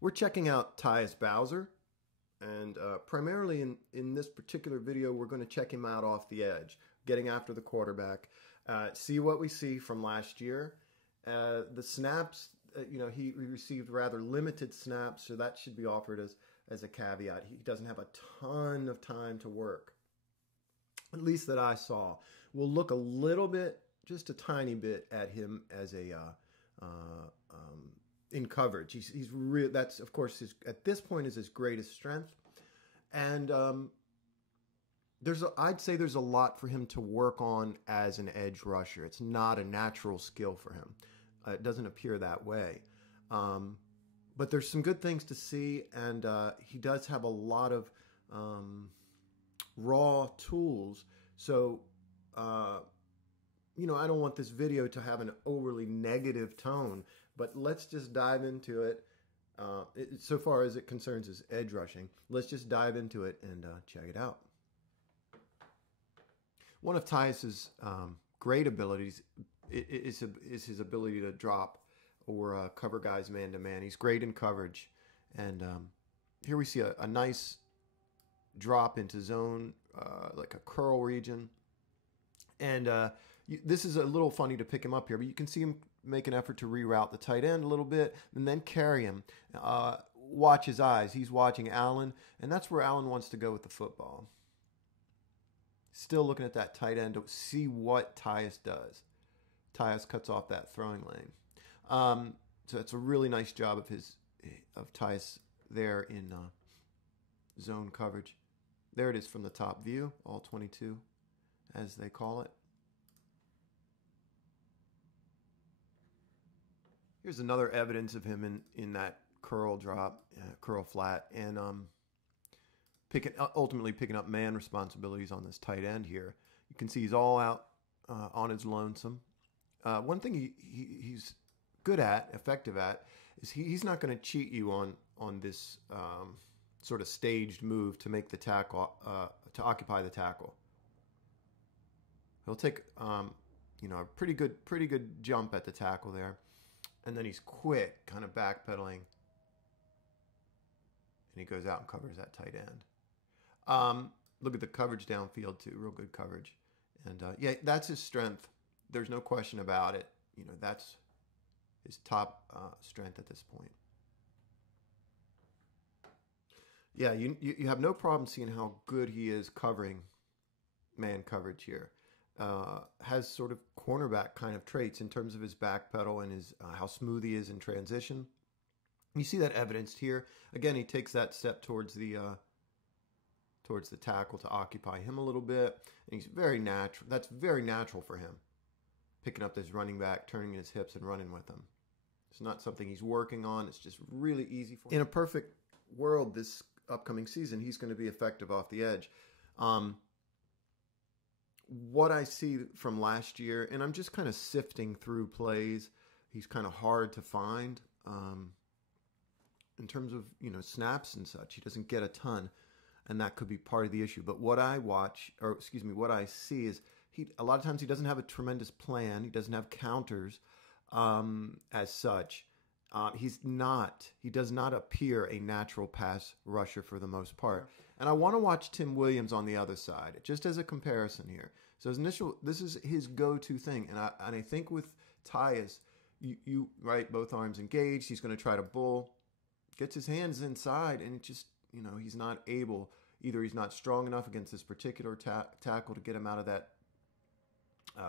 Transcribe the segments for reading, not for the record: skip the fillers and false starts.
We're checking out Tyus Bowser, and primarily in this particular video, we're going to check him out off the edge, getting after the quarterback, see what we see from last year. The snaps, he received rather limited snaps, so that should be offered as a caveat. He doesn't have a ton of time to work, at least that I saw. We'll look a little bit, just a tiny bit, at him as a in coverage. He's real. That's of course at this point is his greatest strength, and I'd say there's a lot for him to work on as an edge rusher. It's not a natural skill for him. It doesn't appear that way, but there's some good things to see, and he does have a lot of raw tools. So I don't want this video to have an overly negative tone, but let's just dive into it. So far as it concerns his edge rushing, let's just dive into it and check it out. One of Tyus's great abilities is his ability to drop or cover guys man-to-man. He's great in coverage. And here we see a nice drop into zone, like a curl region. And this is a little funny to pick him up here, but you can see him make an effort to reroute the tight end a little bit and then carry him. Watch his eyes. He's watching Allen, and that's where Allen wants to go with the football. Still looking at that tight end to see what Tyus does. Tyus cuts off that throwing lane. So it's a really nice job of Tyus there in zone coverage. There it is from the top view, all 22, as they call it. Here's another evidence of him in that curl drop, curl flat, and ultimately picking up man responsibilities on this tight end here. You can see he's all out on his lonesome. One thing he's good at, effective at, is he's not going to cheat you on this sort of staged move to make the tackle, to occupy the tackle. He'll take a pretty good jump at the tackle there, and then he's quick, kind of backpedaling, and he goes out and covers that tight end. Look at the coverage downfield too, real good coverage, and yeah, that's his strength. There's no question about it. That's his top strength at this point. Yeah, you have no problem seeing how good he is covering man coverage here. Has sort of cornerback kind of traits in terms of his back pedal and his how smooth he is in transition. You see that evidenced here. Again, he takes that step towards the tackle to occupy him a little bit, and he's very natural. That's very natural for him, picking up this running back, turning his hips and running with him. It's not something he's working on. It's just really easy for him. In a perfect world, this upcoming season, he's going to be effective off the edge. What I see from last year, and I'm just kind of sifting through plays, he's kind of hard to find in terms of snaps and such. He doesn't get a ton, and that could be part of the issue. But what I what I see is a lot of times he doesn't have a tremendous plan. He doesn't have counters as such. He does not appear a natural pass rusher for the most part. And I want to watch Tim Williams on the other side, just as a comparison here. So this is his go-to thing. And I think with Tyus, you right, both arms engaged. He's going to try to bull, gets his hands inside, and it just, he's not able. Either he's not strong enough against this particular tackle to get him out of that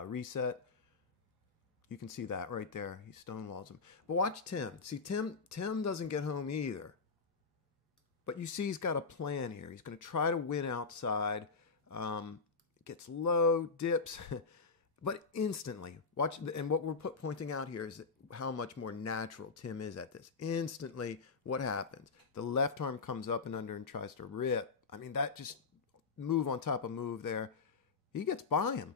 reset. You can see that right there. He stonewalls him. But watch Tim. See, Tim doesn't get home either. But you see he's got a plan here. He's going to try to win outside. Gets low, dips. But instantly, watch. And what we're pointing out here is how much more natural Tim is at this. Instantly, what happens? The left arm comes up and under and tries to rip. I mean, that just move on top of move there. He gets by him.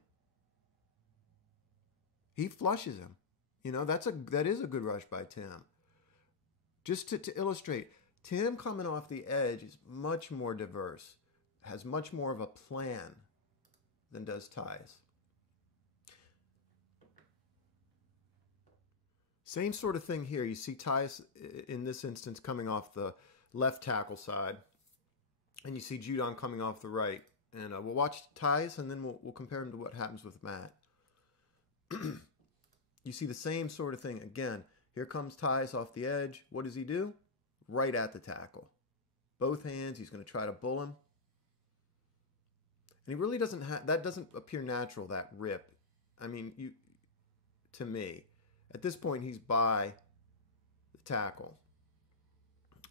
He flushes him. That is a good rush by Tim. Just to illustrate, Tim coming off the edge is much more diverse, has much more of a plan than does Tyus. Same sort of thing here. You see Tyus, in this instance, coming off the left tackle side, and you see Judon coming off the right. And we'll watch Tyus, and then we'll compare him to what happens with Matt. You see the same sort of thing. Again, here comes Tyus off the edge. What does he do? Right at the tackle. Both hands. He's going to try to bull him. And he really doesn't have, that doesn't appear natural, that rip. I mean, to me, at this point, he's by the tackle.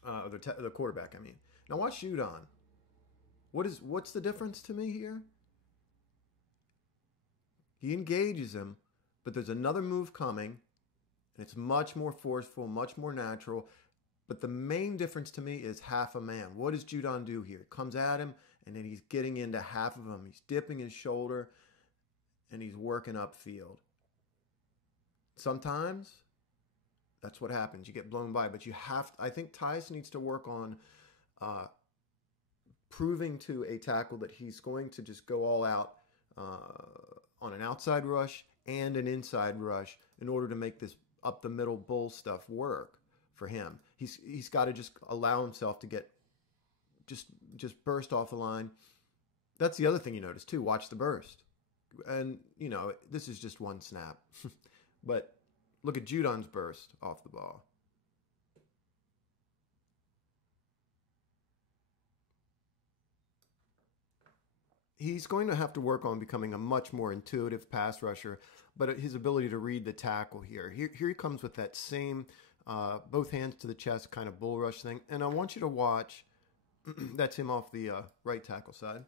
The quarterback, I mean. Now watch Judon. What's the difference to me here? He engages him, but there's another move coming, and it's much more forceful, much more natural. But the main difference to me is half a man. What does Judon do here? Comes at him, and then he's getting into half of him. He's dipping his shoulder, and he's working upfield. Sometimes that's what happens. You get blown by, but I think Tyus needs to work on proving to a tackle that he's going to just go all out on an outside rush and an inside rush in order to make this up the middle bull stuff work for him. He's got to just allow himself to get just burst off the line. That's the other thing you notice too. Watch the burst. And, this is just one snap. But look at Judon's burst off the ball. He's going to have to work on becoming a much more intuitive pass rusher, but his ability to read the tackle here. Here he comes with that same both hands to the chest kind of bull rush thing. And I want you to watch, that's him off the right tackle side.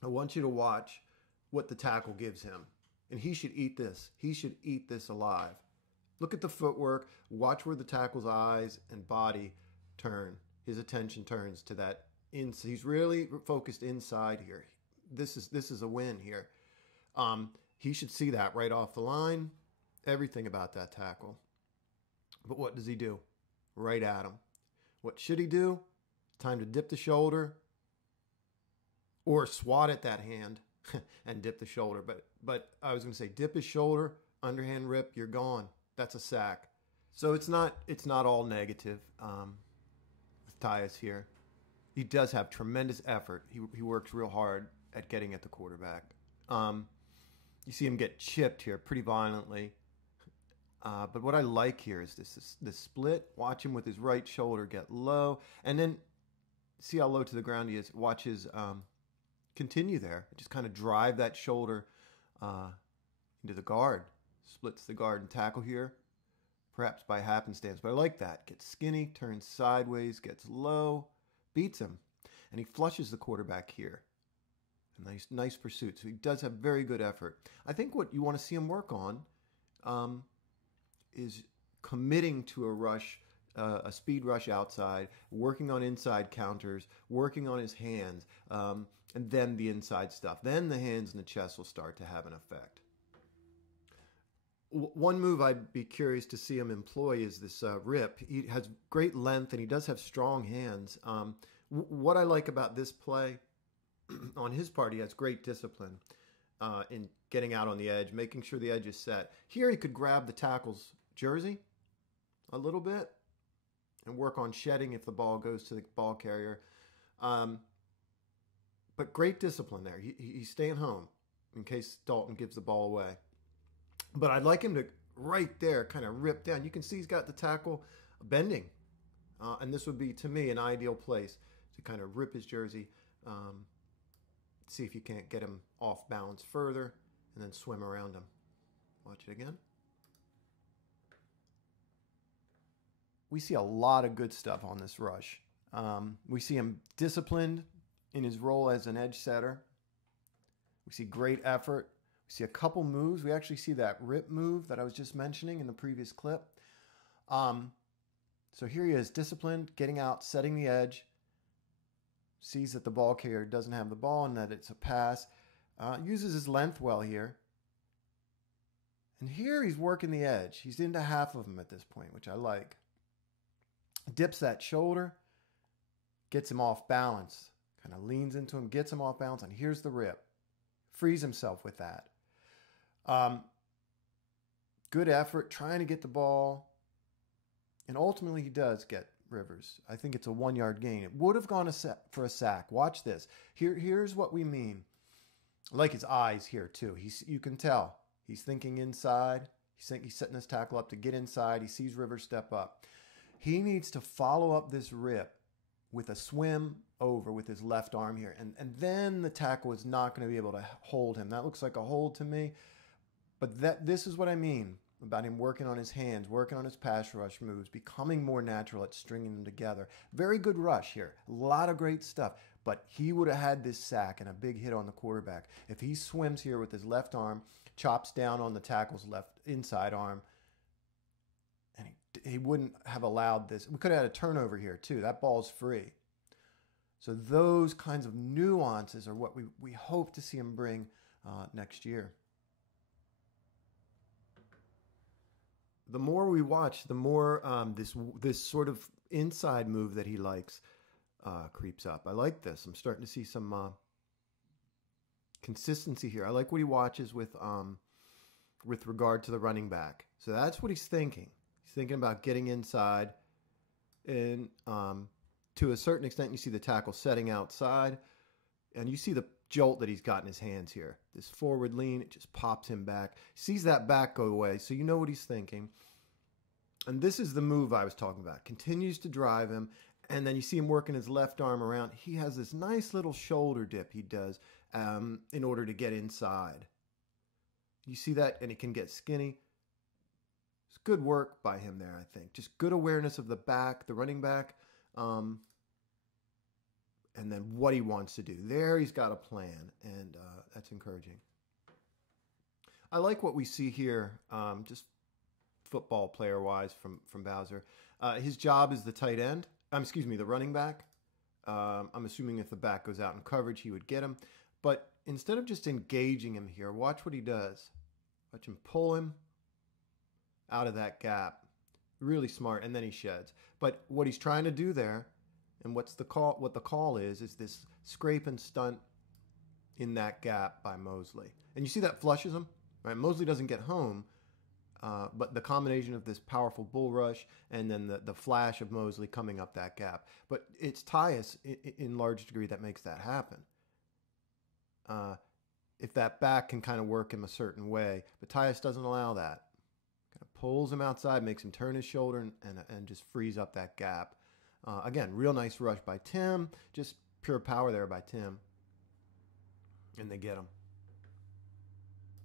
I want you to watch what the tackle gives him. And he should eat this. He should eat this alive. Look at the footwork. Watch where the tackle's eyes and body turn. His attention turns to that. He's really focused inside here. This is a win here. He should see that right off the line. Everything about that tackle. But what does he do? Right at him. What should he do? Time to dip the shoulder or swat at that hand and dip the shoulder. But I was going to say dip his shoulder, underhand rip, you're gone. That's a sack. So it's not all negative with Tyus here. He does have tremendous effort. He works real hard at getting at the quarterback. You see him get chipped here pretty violently. But what I like here is this split. Watch him with his right shoulder get low. And then see how low to the ground he is. Watch his continue there. Just kind of drive that shoulder into the guard. Splits the guard and tackle here. Perhaps by happenstance. But I like that. Gets skinny, turns sideways, gets low, beats him. And he flushes the quarterback here. A nice pursuit. So he does have very good effort. I think what you want to see him work on is committing to a rush, a speed rush outside, working on inside counters, working on his hands, and then the inside stuff. Then the hands and the chest will start to have an effect. One move I'd be curious to see him employ is this rip. He has great length and he does have strong hands. What I like about this play, on his part, he has great discipline in getting out on the edge, making sure the edge is set. Here he could grab the tackle's jersey a little bit and work on shedding if the ball goes to the ball carrier. But great discipline there. He's staying home in case Dalton gives the ball away. But I'd like him to, right there, kind of rip down. You can see he's got the tackle bending. And this would be, to me, an ideal place to kind of rip his jersey. See if you can't get him off balance further and then swim around him. Watch it again. We see a lot of good stuff on this rush. We see him disciplined in his role as an edge setter. We see great effort. We see a couple moves. We actually see that rip move that I was just mentioning in the previous clip. So here he is, disciplined, getting out, setting the edge. Sees that the ball carrier doesn't have the ball and that it's a pass. Uses his length well here. And here he's working the edge. He's into half of him at this point, which I like. Dips that shoulder. Gets him off balance. Kind of leans into him, gets him off balance, and here's the rip. Frees himself with that. Good effort, trying to get the ball. And ultimately, he does get Rivers. I think it's a 1-yard gain. It would have gone for a sack. Watch this. Here's what we mean. I like his eyes here, too. You can tell. He's thinking inside. He's setting his tackle up to get inside. He sees Rivers step up. He needs to follow up this rip with a swim over with his left arm here. And then the tackle is not going to be able to hold him. That looks like a hold to me. But this is what I mean about him working on his hands, working on his pass rush moves, becoming more natural at stringing them together. Very good rush here. A lot of great stuff. But he would have had this sack and a big hit on the quarterback. If he swims here with his left arm, chops down on the tackle's left inside arm, and he wouldn't have allowed this. We could have had a turnover here too. That ball's free. So those kinds of nuances are what we hope to see him bring next year. The more we watch, the more this sort of inside move that he likes creeps up. I like this. I'm starting to see some consistency here. I like what he watches with regard to the running back. So that's what he's thinking. He's thinking about getting inside, and to a certain extent, you see the tackle setting outside, and you see the jolt that he's got in his hands here. This forward lean, it just pops him back. Sees that back go away, so you know what he's thinking. And this is the move I was talking about. Continues to drive him, and then you see him working his left arm around. He has this nice little shoulder dip he does in order to get inside. You see that, and he can get skinny. It's good work by him there, I think. Just good awareness of the back, the running back, and then what he wants to do. There he's got a plan, and that's encouraging. I like what we see here, just football player-wise from Bowser. His job is the tight end. The running back. I'm assuming if the back goes out in coverage, he would get him. But instead of just engaging him here, watch what he does. Watch him pull him out of that gap. Really smart, and then he sheds. But what he's trying to do there, and what the call is this scrape and stunt in that gap by Mosley. And you see that flushes him, right? Mosley doesn't get home, but the combination of this powerful bull rush and then the flash of Mosley coming up that gap. But it's Tyus in large degree that makes that happen. If that back can kind of work him a certain way, but Tyus doesn't allow that. Kind of pulls him outside, makes him turn his shoulder, and just frees up that gap. Again, real nice rush by Tim. Just pure power there by Tim. And they get him.